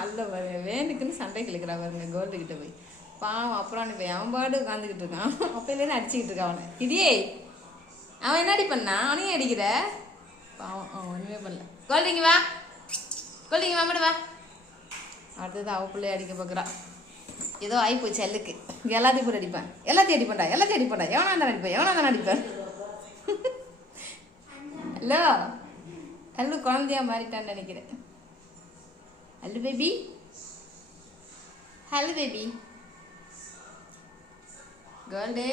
அல்ல வேணுக்குன்னு சண்டை கிழக்கிறா பாருங்க கோல்டு கிட்ட போய் பாவம். அப்புறம் இப்போ அவன் பாடு உட்காந்துக்கிட்டு இருக்கான். அப்போலேருந்து அடிச்சுக்கிட்டு இருக்கான் அவனை. இடியே அவன் என்னடி பண்ணா? அவனையும் அடிக்கிற பாவம். அவன் ஒன்றுமே பண்ணல. கோல்டிங்க வா, கோல்டிங்க வா, மட்டும் வா. அடுத்தது அவ பிள்ளைய அடிக்க பார்க்குறா. ஏதோ ஆகி போச்சு அல்லுக்கு. இங்கே எல்லாத்தையும் போய் அடிப்பேன், எல்லாத்தையும் அடிப்பேன்டா, எல்லாத்தையும் அடிப்பேன்டா. எவனா தான் அடிப்பேன், எவனா தான் அடிப்பேன். ஹலோ அல்லு குழந்தையா மாறிட்டான்னு நினைக்கிறேன். Hello baby, hello baby. கேர்ள்டே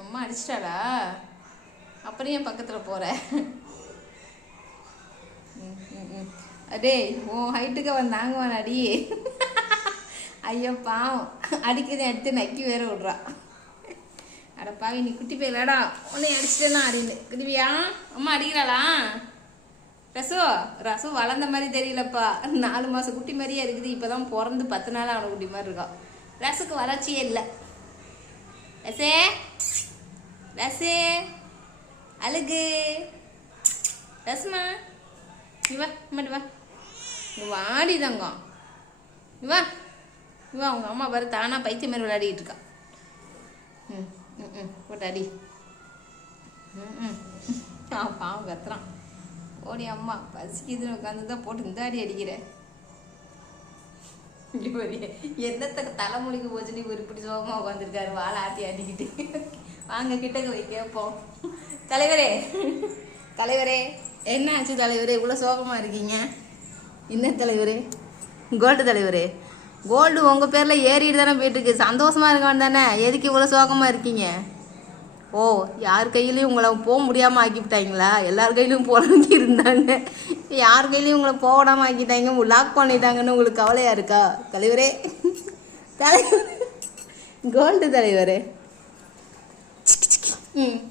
அம்மா அடிச்சிட்டாளா? அப்புறம் ஏன் பக்கத்தில் போகிற? அடே உன் ஹைட்டுக்கு அவன் தாங்குவான் அடி. ஐயோ பாவம், அடிக்கிறதை எடுத்து நக்கி வேற விட்றா. அட பாவி நீ குட்டி போயிடலாடா, உன்னை அடிச்சிட்டேன்னா அப்படின்னு. குருவியா அம்மா அடிக்கிறாளா? ரசு ரசு வளர்ந்த மாதிரி தெரியலப்பா, 4 மாதம் குட்டி மாதிரியே இருக்குது. இப்போ தான் பிறந்து 10 நாள் அவனை குட்டி மாதிரி இருக்கான். ரசுக்கு வளர்ச்சியே இல்லை. ரசே ரசே அழுகு ரஸ்மா இவா இம்மாடி வா, வாடி தங்கம் இவா இவா. அவங்க அம்மா பாரு தானா பைத்திய மாதிரி விளையாடிட்டு இருக்கா. ம் ம் ம் போட்டு அடி. பாவம் கத்துறான். ஓடி அம்மா பசிக்குதுன்னு உட்காந்து தான் போட்டு இந்த அடி அடிக்கிறேன். என்னத்துக்கு தலைமொழிக்கு போச்சுன்னு இவர் இப்படி சோகமாக உட்காந்துருக்காரு வாழை ஆட்டி ஆட்டிக்கிட்டு. வாங்க கிட்டக்கு போய் கேட்போம். தலைவரே தலைவரே என்ன ஆச்சு தலைவரே, இவ்வளோ சோகமாக இருக்கீங்க? என்ன தலைவரே? கோல்டு தலைவரே, கோல்டு உங்கள் பேரில் ஏறிட்டு தானே போயிட்டுருக்கு. சந்தோஷமாக இருக்க வேண்டானே, எதுக்கு இவ்வளோ சோகமாக இருக்கீங்க? ஓ யார் கையிலையும் உங்களை போக முடியாமல் ஆக்கிவிட்டாங்களா? எல்லார் கையிலையும் போனவங்க இருந்தாங்க, யார் கையிலையும் உங்களை போடாமல் ஆக்கிட்டாங்க, லாக் பண்ணிட்டாங்கன்னு உங்களுக்கு கவலையாக இருக்கா தலைவரே? தலைவர் கோல்டு தலைவரே. ம்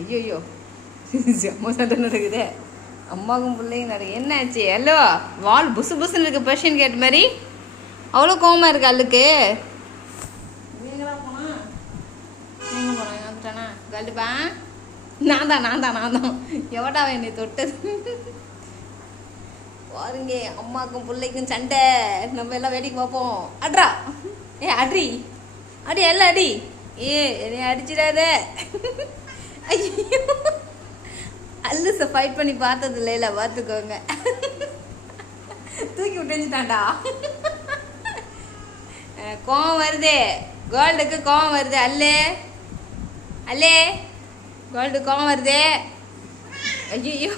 ஐயோ செம்ம சண்டை நடக்குதே அம்மாவுக்கும் பிள்ளைங்க நடக்குது. என்ன ஆச்சு? ஹலோ வால் புசு புசுன்னு இருக்கு, பர்ஷியன் கேட் மாதிரி. அவ்வளோ கோவமாக இருக்கு அல்லுக்கு. கல்டுப்பா நான் தான் எவடா என்னை தொட்டது? பாருங்க அம்மாக்கும் பிள்ளைக்கும் சண்டை. நம்ம எல்லாம் வேடிக்கை பார்ப்போம். அட்ரா ஏ அட்ரி அடி எல்லாம் அடி. ஏ என்னை அடிச்சிடாத. ஐயோ அல்லு ஃபைட் பண்ணி பார்த்தது இல்லைல்ல, பார்த்துக்கோங்க. தூக்கி விட்டுட்டான்டா. கோவம் வருது கோல்டுக்கு, கோவம் வருது. அல்லே அல்லே கோல்டு கோவம் வருது. ஐயோ